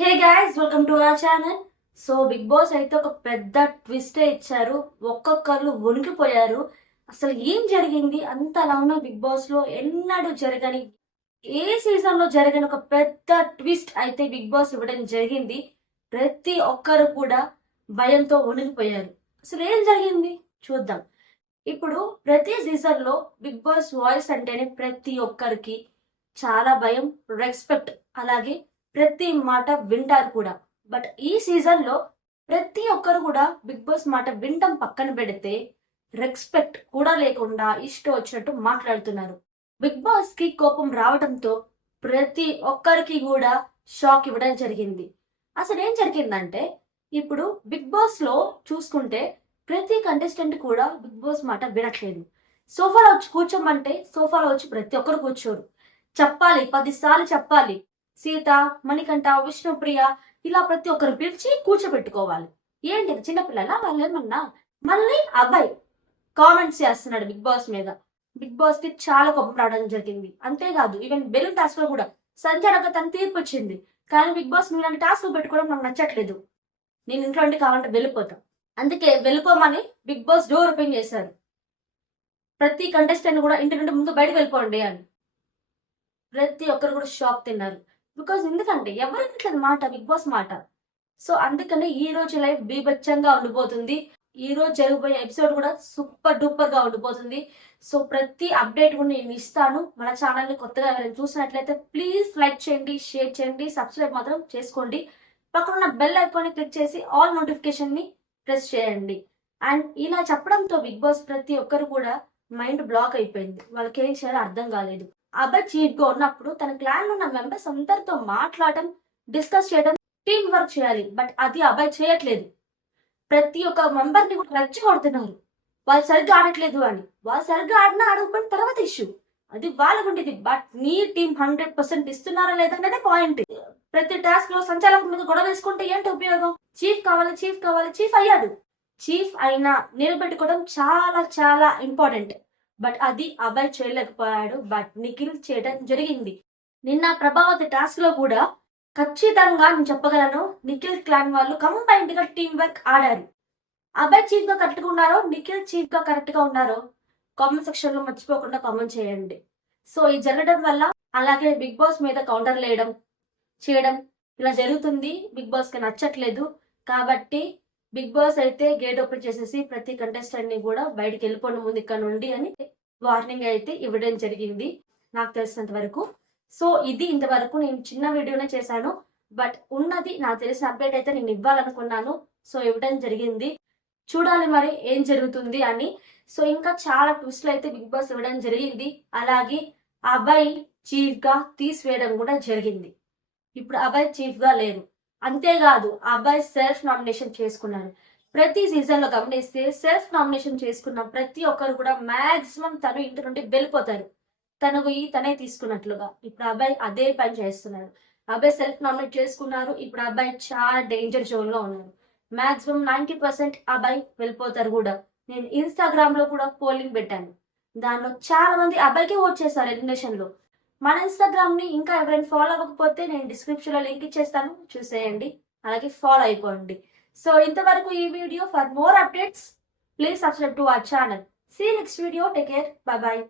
Hey guys welcome to our channel. So big boss అయితే ఒక పెద్ద ట్విస్టే ఇచ్చారు. ఒక్కొక్కరు వణికిపోయారు. అసలు ఏం జరిగింది? అంత అలా ఉన్న బిగ్ బాస్లో ఎన్నడూ జరగని ఏ సీజన్లో జరగని ఒక పెద్ద ట్విస్ట్ అయితే బిగ్ బాస్ ఇవ్వడం జరిగింది. ప్రతి ఒక్కరు కూడా భయంతో వణికిపోయారు. అసలు ఏం జరిగింది? చూద్దాం. ఇప్పుడు ప్రతి సీజన్లో బిగ్ బాస్ వాయిస్ అంటేనే ప్రతి ఒక్కరికి చాలా భయం రెస్పెక్ట్ అలాగే ప్రతి మాట వింటారు కూడా. బట్ ఈ సీజన్లో ప్రతి ఒక్కరు కూడా బిగ్ బాస్ మాట వినటం పక్కన పెడితే రెస్పెక్ట్ కూడా లేకుండా ఇష్టం వచ్చినట్టు మాట్లాడుతున్నారు. బిగ్ బాస్కి కోపం రావడంతో ప్రతి ఒక్కరికి కూడా షాక్ ఇవ్వడం జరిగింది. అసలు ఏం జరిగిందంటే ఇప్పుడు బిగ్ బాస్లో చూసుకుంటే ప్రతి కంటెస్టెంట్ కూడా బిగ్ బాస్ మాట వినట్లేదు. సోఫాలో వచ్చి కూర్చోమంటే సోఫాలో వచ్చి ప్రతి ఒక్కరు కూర్చోరు. చెప్పాలి పదిసార్లు చెప్పాలి. సీత మణికంఠ విష్ణుప్రియ ఇలా ప్రతి ఒక్కరు పిలిచి కూర్చోబెట్టుకోవాలి. ఏంటి ఇది చిన్నపిల్లల వాళ్ళు ఏమన్నా? మళ్ళీ అబ్బాయి కామెంట్స్ చేస్తున్నాడు బిగ్ బాస్ మీద. బిగ్ బాస్కి చాలా కోపం రావడం జరిగింది. అంతేకాదు ఈవెన్ బెలూన్ టాస్క్లో కూడా సంచలక తన తీర్పు వచ్చింది. కానీ బిగ్ బాస్ నువ్వు ఇలాంటి టాస్క్ పెట్టుకోవడం నాకు నచ్చట్లేదు. నేను ఇంట్లో ఉండి కావాలంటే వెళ్ళిపోతా. అందుకే వెళ్ళిపోమని బిగ్ బాస్ డోర్ ఓపెన్ చేశారు. ప్రతి కంటెస్టెంట్ కూడా ఇంటి నుండి ముందు బయటకు వెళ్ళిపోండి అని. ప్రతి ఒక్కరు కూడా షాక్ తిన్నారు. బికాజ్ ఎందుకంటే ఎవరు మాట? బిగ్ బాస్ మాట. సో అందుకనే ఈ రోజు లైఫ్ బీభత్సంగా ఉండిపోతుంది. ఈ రోజు జరగబోయే ఎపిసోడ్ కూడా సూపర్ డూపర్గా ఉండిపోతుంది. సో ప్రతి అప్డేట్ కూడా నేను ఇస్తాను. మన ఛానల్ని కొత్తగా ఎవరైనా చూసినట్లయితే ప్లీజ్ లైక్ చేయండి షేర్ చేయండి సబ్స్క్రైబ్ మాత్రం చేసుకోండి. పక్కన ఉన్న బెల్ ఐకాన్ క్లిక్ చేసి ఆల్ నోటిఫికేషన్ని ప్రెస్ చేయండి. అండ్ ఇలా చెప్పడంతో బిగ్ బాస్ ప్రతి ఒక్కరు కూడా మైండ్ బ్లాక్ అయిపోయింది. వాళ్ళకి ఏం చేయాలో అర్థం కాలేదు. అబచీట్గా ఉన్నప్పుడు తన క్లాన్లో ఉన్న మెంబర్స్ అందరితో మాట్లాడటం డిస్కస్ చేయడం టీం వర్క్ చేయాలి. బట్ అది అబ్బాయి చేయట్లేదు. ప్రతి ఒక్క మెంబర్ని కూడా రెచ్చగొడుతున్నారు వాళ్ళు సరిగ్గా ఆడట్లేదు అని. వాళ్ళు సరిగ్గా ఆడినా ఆడకపోయిన తర్వాత ఇష్యూ అది వాళ్ళకు ఉండేది బట్ నీ టీం హండ్రెడ్ పర్సెంట్ ఇస్తున్నారా లేదనేది పాయింట్ ప్రతి టాస్క్లో సంచాలకుల మీద గొడవ వేసుకుంటే ఏంటి ఉపయోగం? చీఫ్ కావాలి చీఫ్ కావాలి చీఫ్ అయ్యాడు. చీఫ్ అయినా నిలబెట్టుకోవడం చాలా చాలా ఇంపార్టెంట్ బట్ అది అబ్బాయి చేయలేకపోయాడు. బట్ నిఖిల్ చేయడం జరిగింది. నిన్న ప్రభావతి టాస్క్లో కూడా ఖచ్చితంగా నేను చెప్పగలను నిఖిల్ క్లాన్ వాళ్ళు కంబైన్డ్గా టీం వర్క్ ఆడారు. అబ్బాయి చీఫ్గా కరెక్ట్గా ఉన్నారో నిఖిల్ చీఫ్గా కరెక్ట్గా ఉన్నారో కామెంట్ సెక్షన్లో మర్చిపోకుండా కామెంట్ చేయండి. సో ఇది జరగడం వల్ల అలాగే బిగ్ బాస్ మీద కౌంటర్ లేయడం చేయడం ఇలా జరుగుతుంది. బిగ్ బాస్కి నచ్చట్లేదు. కాబట్టి బిగ్ బాస్ అయితే గేట్ ఓపెన్ చేసేసి ప్రతి కంటెస్టెంట్ని కూడా బయటకు వెళ్ళిపోయిన ముందు ఇక్కడ నుండి అని వార్నింగ్ అయితే ఇవ్వడం జరిగింది నాకు తెలిసినంత వరకు. సో ఇది ఇంతవరకు నేను చిన్న వీడియోనే చేశాను. బట్ ఉన్నది నాకు తెలిసిన అప్డేట్ అయితే నేను ఇవ్వాలనుకున్నాను. సో ఇవ్వడం జరిగింది. చూడాలి మరి ఏం జరుగుతుంది అని. సో ఇంకా చాలా ట్విస్ట్లు అయితే బిగ్ బాస్ ఇవ్వడం జరిగింది. అలాగే అభయ్ అబ్బాయి చీఫ్గా తీసివేయడం కూడా జరిగింది. ఇప్పుడు అబ్బాయి చీఫ్గా లేరు. అంతేకాదు ఆ అబ్బాయి సెల్ఫ్ నామినేషన్ చేసుకున్నాడు. ప్రతి సీజన్లో గమనిస్తే సెల్ఫ్ నామినేషన్ చేసుకున్న ప్రతి ఒక్కరు కూడా మాక్సిమం తను ఇంటి నుండి వెళ్ళిపోతారు. తను పోయి తనే తీసుకున్నట్లుగా. ఇప్పుడు అబ్బాయి అదే పని చేస్తున్నాడు. అబ్బాయి సెల్ఫ్ నామినేట్ చేసుకున్నారు. ఇప్పుడు అబ్బాయి చాలా డేంజర్ జోన్లో ఉన్నారు మాక్సిమం నైన్టీ పర్సెంట్ అబ్బాయి వెళ్ళిపోతారు కూడా. నేను ఇన్స్టాగ్రామ్లో కూడా పోలింగ్ పెట్టాను. దానిలో చాలా మంది అబ్బాయికి ఓట్ చేశారు ఎలిమినేషన్లో. మన ఇన్స్టాగ్రామ్ని ఇంకా ఎవరైనా ఫాలో అవ్వకపోతే నేను డిస్క్రిప్షన్లో లింక్ ఇచ్చేస్తాను. చూసేయండి. అలాగే ఫాలో అయిపోండి. సో ఇంతవరకు ఈ video for more updates please subscribe to our channel see next video take care bye bye